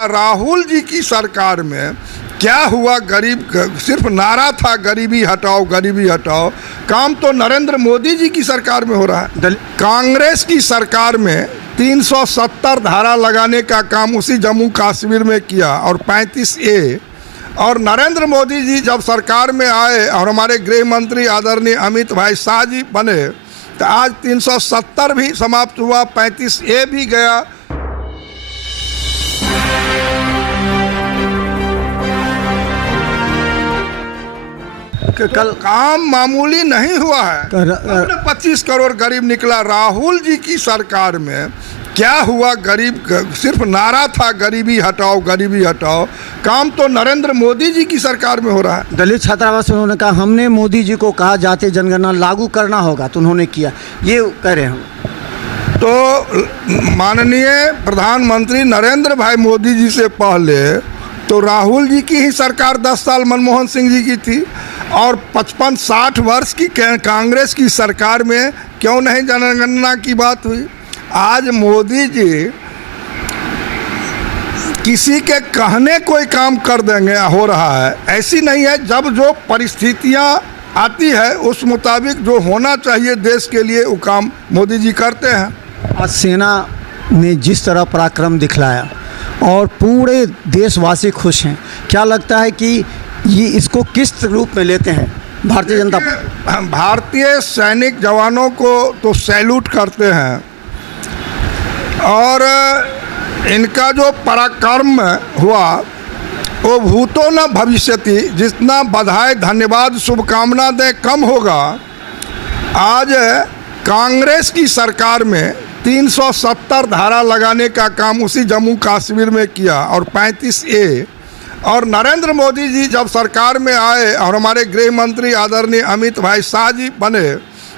राहुल जी की सरकार में क्या हुआ? सिर्फ नारा था गरीबी हटाओ गरीबी हटाओ। काम तो नरेंद्र मोदी जी की सरकार में हो रहा है। कांग्रेस की सरकार में 370 धारा लगाने का काम उसी जम्मू कश्मीर में किया और 35A। और नरेंद्र मोदी जी जब सरकार में आए और हमारे गृह मंत्री आदरणीय अमित भाई शाह जी बने तो आज 370 भी समाप्त हुआ, 35A भी गया। कल काम मामूली नहीं हुआ है। 25 करोड़ गरीब निकला। राहुल जी की सरकार में क्या हुआ? सिर्फ नारा था गरीबी हटाओ गरीबी हटाओ। काम तो नरेंद्र मोदी जी की सरकार में हो रहा है। दलित छात्रावास उन्होंने कहा हमने मोदी जी को कहा जातीय जनगणना लागू करना होगा तो उन्होंने किया, ये कह रहे हैं। तो माननीय प्रधानमंत्री नरेंद्र भाई मोदी जी से पहले तो राहुल जी की ही सरकार 10 साल मनमोहन सिंह जी की थी और 55-60 वर्ष की कांग्रेस की सरकार में क्यों नहीं जनगणना की बात हुई? आज मोदी जी किसी के कहने कोई काम कर देंगे हो रहा है, ऐसी नहीं है। जब जो परिस्थितियां आती है उस मुताबिक जो होना चाहिए देश के लिए वो काम मोदी जी करते हैं। आज सेना ने जिस तरह पराक्रम दिखलाया और पूरे देशवासी खुश हैं, क्या लगता है कि ये इसको किस रूप में लेते हैं भारतीय जनता? भारतीय सैनिक जवानों को तो सैल्यूट करते हैं और इनका जो पराक्रम हुआ वो भूतो न भविष्यति, जितना बधाई धन्यवाद शुभकामना दे कम होगा। आज कांग्रेस की सरकार में 370 धारा लगाने का काम उसी जम्मू कश्मीर में किया और 35A। और नरेंद्र मोदी जी जब सरकार में आए और हमारे गृह मंत्री आदरणीय अमित भाई शाह जी बने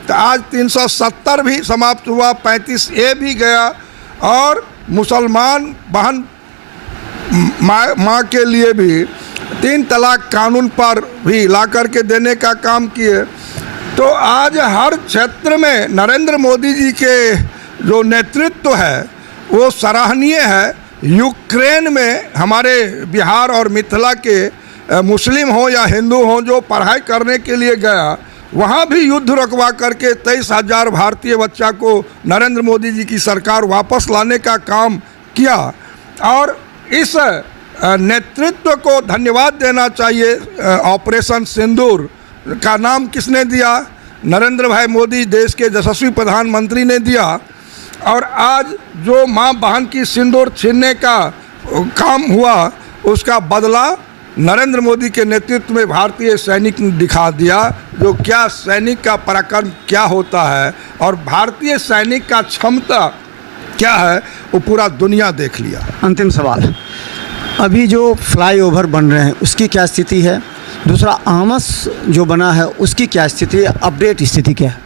तो आज 370 भी समाप्त हुआ, 35A भी गया। और मुसलमान बहन माँ के लिए भी 3 तलाक कानून पर भी ला करके देने का काम किए। तो आज हर क्षेत्र में नरेंद्र मोदी जी के जो नेतृत्व है वो सराहनीय है। यूक्रेन में हमारे बिहार और मिथिला के मुस्लिम हो या हिंदू हो जो पढ़ाई करने के लिए गया, वहाँ भी युद्ध रुकवा करके 23,000 भारतीय बच्चा को नरेंद्र मोदी जी की सरकार वापस लाने का काम किया। और इस नेतृत्व को धन्यवाद देना चाहिए। ऑपरेशन सिंदूर का नाम किसने दिया? नरेंद्र भाई मोदी, देश के यशस्वी प्रधानमंत्री ने दिया। और आज जो माँ बहन की सिंदूर छीनने का काम हुआ उसका बदला नरेंद्र मोदी के नेतृत्व में भारतीय सैनिक ने दिखा दिया। जो क्या सैनिक का पराक्रम क्या होता है और भारतीय सैनिक का क्षमता क्या है वो पूरा दुनिया देख लिया। अंतिम सवाल, अभी जो फ्लाईओवर बन रहे हैं उसकी क्या स्थिति है? दूसरा, आमस जो बना है उसकी क्या स्थिति है? अपडेट स्थिति क्या है?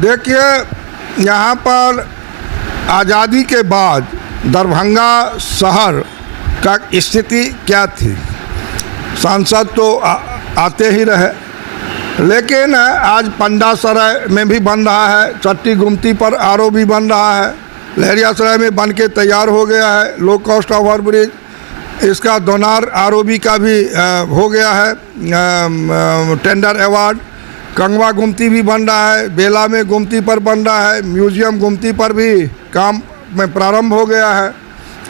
देखिए, यहाँ पर आज़ादी के बाद दरभंगा शहर का स्थिति क्या थी? सांसद तो आते ही रहे, लेकिन आज पंडासराय में भी बन रहा है, चट्टी गुमती पर RO भी बन रहा है, लहरियासराय में बन के तैयार हो गया है लो कॉस्ट ओवर ब्रिज। इसका दोनार ROB का भी हो गया है टेंडर अवार्ड। कंगवा गुमती भी बन रहा है, बेला में गुमती पर बन रहा है, म्यूजियम गुमती पर भी काम में प्रारंभ हो गया है।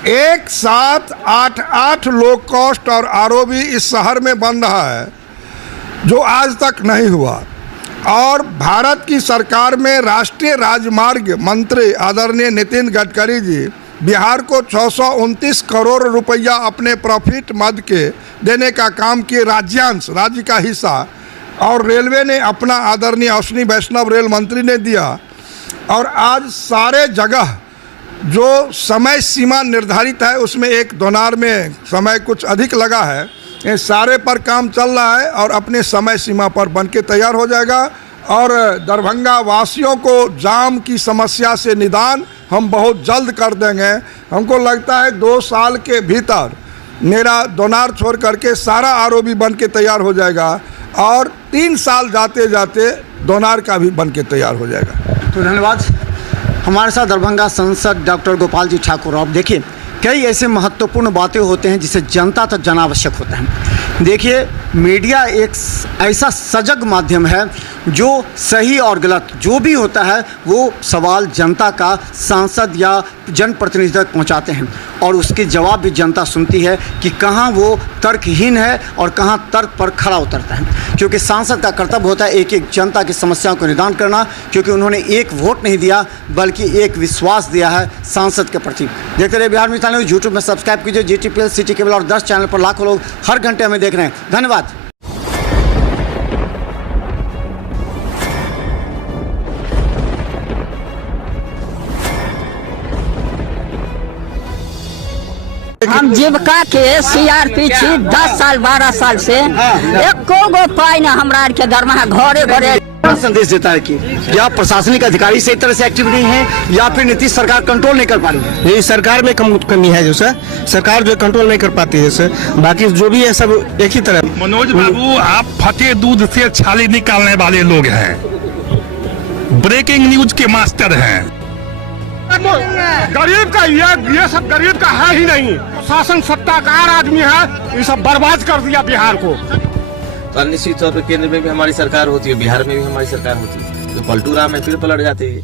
एक साथ 8 लो कॉस्ट और ROB इस शहर में बन रहा है जो आज तक नहीं हुआ। और भारत की सरकार में राष्ट्रीय राजमार्ग मंत्री आदरणीय नितिन गडकरी जी बिहार को 629 करोड़ रुपया अपने प्रॉफिट मद के देने का काम किए, राज्यांश, राज्य का हिस्सा। और रेलवे ने अपना आदरणीय अश्विनी वैष्णव रेल मंत्री ने दिया। और आज सारे जगह जो समय सीमा निर्धारित है उसमें एक दोनार में समय कुछ अधिक लगा है, ये सारे पर काम चल रहा है और अपने समय सीमा पर बन के तैयार हो जाएगा। और दरभंगा वासियों को जाम की समस्या से निदान हम बहुत जल्द कर देंगे। हमको लगता है 2 साल के भीतर मेरा दोनार छोड़ करके सारा ROB बन के तैयार हो जाएगा और 3 साल जाते जाते दोनार का भी बन के तैयार हो जाएगा। तो धन्यवाद। हमारे साथ दरभंगा सांसद डॉक्टर गोपाल जी ठाकुर। आप देखिए कई ऐसे महत्वपूर्ण बातें होते हैं जिसे जनता तक जाना आवश्यक होता है। देखिए, मीडिया एक ऐसा सजग माध्यम है जो सही और गलत जो भी होता है वो सवाल जनता का सांसद या जनप्रतिनिधि तक पहुंचाते हैं और उसके जवाब भी जनता सुनती है कि कहाँ वो तर्कहीन है और कहाँ तर्क पर खड़ा उतरता है। क्योंकि सांसद का कर्तव्य होता है एक एक जनता की समस्याओं को निदान करना, क्योंकि उन्होंने एक वोट नहीं दिया बल्कि एक विश्वास दिया है सांसद के प्रति। देखते रहिए बिहार मिसाल न्यूज़। यूट्यूब में सब्सक्राइब कीजिए, GTPL, सिटी केबल और 10 चैनल पर लाखों लोग हर घंटे हमें देख रहे हैं। धन्यवाद। हम जीविका के CRP छी 10 साल 12 साल से एको गो पाई ना हमरा आर के दरमाहा घरे घरे। संदेश देता है कि या प्रशासनिक अधिकारी सही तरह से एक्टिव नहीं है या फिर नीतीश सरकार कंट्रोल नहीं कर पा रही है। ये सरकार में कमी है जो सर, सरकार जो कंट्रोल नहीं कर पाती है सर, बाकी जो भी है सब एक ही तरह। मनोज बाबू, आप फटे दूध से छाली निकालने वाले लोग हैं, ब्रेकिंग न्यूज के मास्टर हैं। गरीब का ये सब गरीब का है ही नहीं। शासन सत्ताकार आदमी है, ये सब बर्बाद कर दिया बिहार को। तो निश्चित तौर पर केंद्र में भी हमारी सरकार होती है, बिहार में भी हमारी सरकार होती है, तो पलटू राम है फिर पलट जाते हैं।